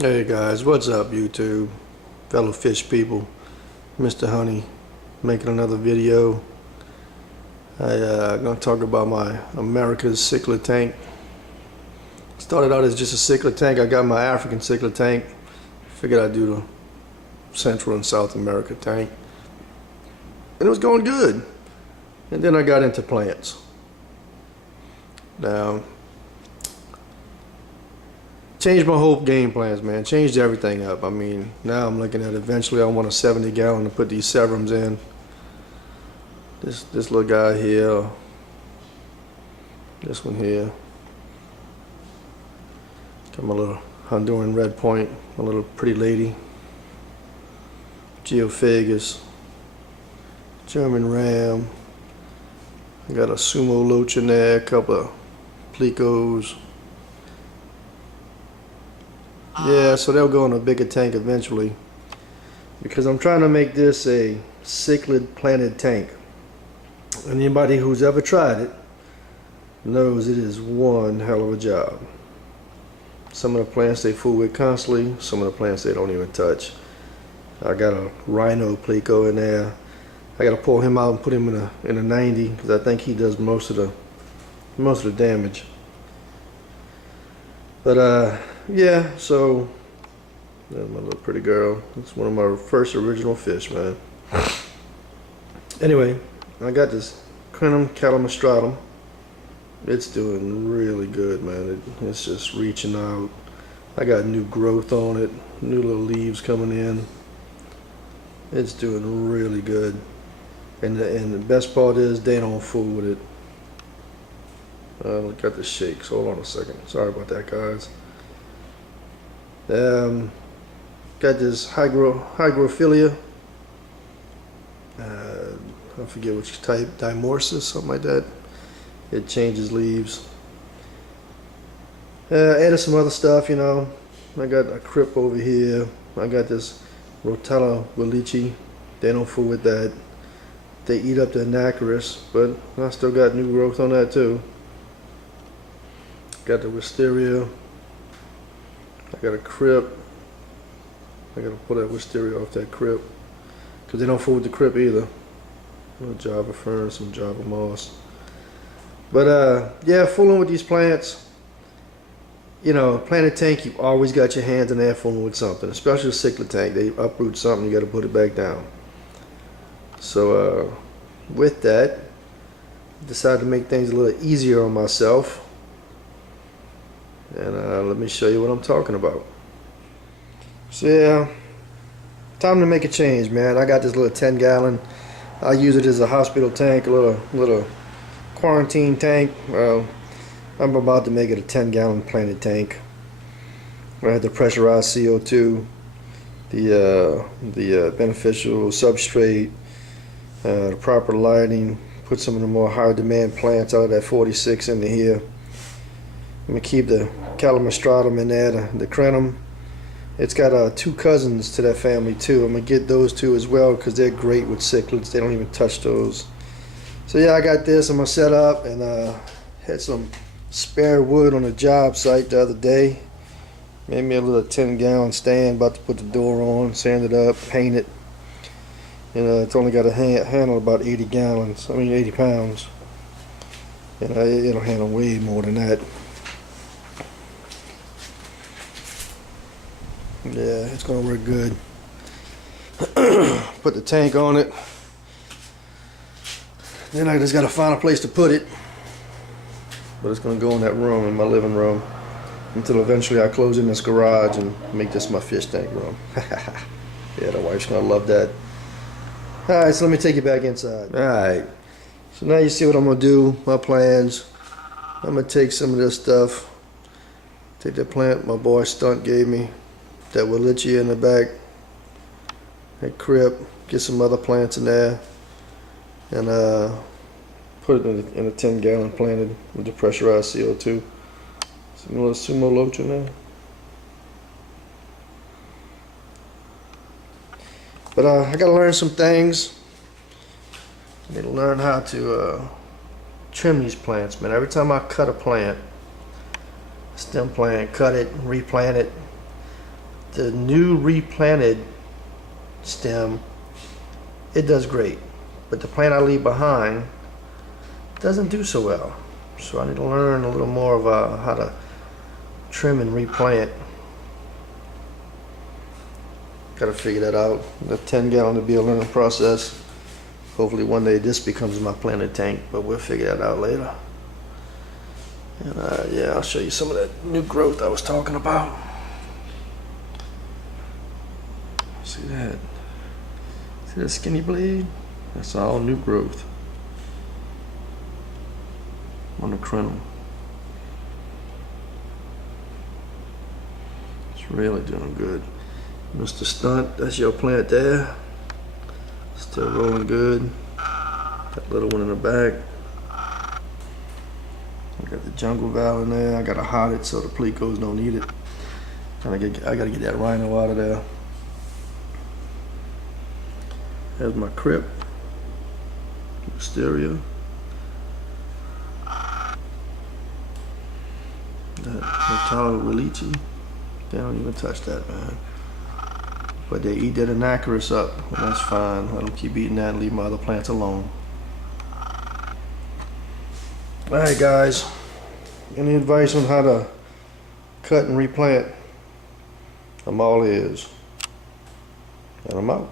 Hey guys, what's up YouTube? Fellow fish people, Mr. Honey, making another video. I'm gonna talk about my America's cichlid tank. Started out as just a cichlid tank. I got my African cichlid tank. Figured I'd do the Central and South America tank. And it was going good. And then I got into plants. Now, changed my whole game plans, man. Changed everything up. I mean, now I'm looking at eventually I want a 70 gallon to put these serums in. This little guy here. This one here. Got my little Honduran red point, my little pretty lady. Geophagus. German ram. I got a sumo loach in there, a couple of plecos. Yeah, so they'll go in a bigger tank eventually, because I'm trying to make this a cichlid planted tank. And anybody who's ever tried it knows it is one hell of a job. Some of the plants they fool with constantly, some of the plants they don't even touch. I got a rhino pleco in there. I got to pull him out and put him in a 90 because I think he does most of the damage. But yeah, so there's my little pretty girl. It's one of my first original fish, man. Anyway, I got this Crinum calamastratum. It's doing really good, man. It's just reaching out. I got new growth on it, new little leaves coming in. It's doing really good. And the best part is they don't fool with it. Look at the shakes. Hold on a second. Sorry about that, guys. Got this hygrophilia. I forget which type, dimorsis, something like that. It changes leaves. Added some other stuff, you know. I got a crip over here. I got this Rotella Willichi. They don't fool with that. They eat up the Anacharis, but I still got new growth on that too. Got the wisteria. I got a crip. I gotta pull that wisteria off that crip, because they don't fool with the crip either. A little Java fern, some Java moss. But yeah, fooling with these plants. You know, planted tank, you always got your hands in there fooling with something, especially a cichlid tank. They uproot something, you got to put it back down. So with that, decided to make things a little easier on myself. And let me show you what I'm talking about. So yeah, time to make a change, man. I got this little 10 gallon. I use it as a hospital tank, a little quarantine tank. Well, I'm about to make it a 10 gallon planted tank. I had the pressurized CO2, the beneficial substrate, the proper lighting, put some of the more high demand plants out of that 46 into here. I'm going to keep the calamastratum in there, the crinum. It's got two cousins to that family too. I'm going to get those two as well because they're great with cichlids. They don't even touch those. So yeah, I got this. I'm going to set up, and had some spare wood on a job site the other day. Made me a little 10 gallon stand, about to put the door on, sand it up, paint it. And it's only got a handle about 80 gallons, 80 pounds. And it'll handle way more than that. Yeah, it's gonna work good. Put the tank on it. Then I just gotta find a place to put it. But it's gonna go in that room, in my living room, until eventually I close in this garage and make this my fish tank room. Yeah, the wife's gonna love that. Alright, so let me take you back inside. Alright, so now you see what I'm gonna do, my plans. I'm gonna take some of this stuff, take that plant my boy Stunt gave me, that Willichi in the back, that crip, get some other plants in there, and put it in a 10 gallon planted with the pressurized CO2. Some little sumo loach in there. But I gotta learn some things. I need to learn how to trim these plants, man. Every time I cut a plant, stem plant, cut it, replant it, the new replanted stem, it does great. But the plant I leave behind doesn't do so well. So I need to learn a little more of how to trim and replant. Gotta figure that out. The 10 gallon to be a learning process. Hopefully one day this becomes my planted tank, but we'll figure that out later. And yeah, I'll show you some of that new growth I was talking about. See that? See that skinny blade? That's all new growth on the kernel. It's really doing good. Mr. Stunt, that's your plant there. Still rolling good. That little one in the back. I got the jungle valve in there. I gotta hide it so the plecos don't eat it. I gotta get that rhino out of there. There's my crypt. Wisteria. That Metallo Relici. They don't even touch that, man. But they eat that Anacharis up, and that's fine. Let them keep eating that and leave my other plants alone. Alright guys, any advice on how to cut and replant? I'm all ears. And I'm out.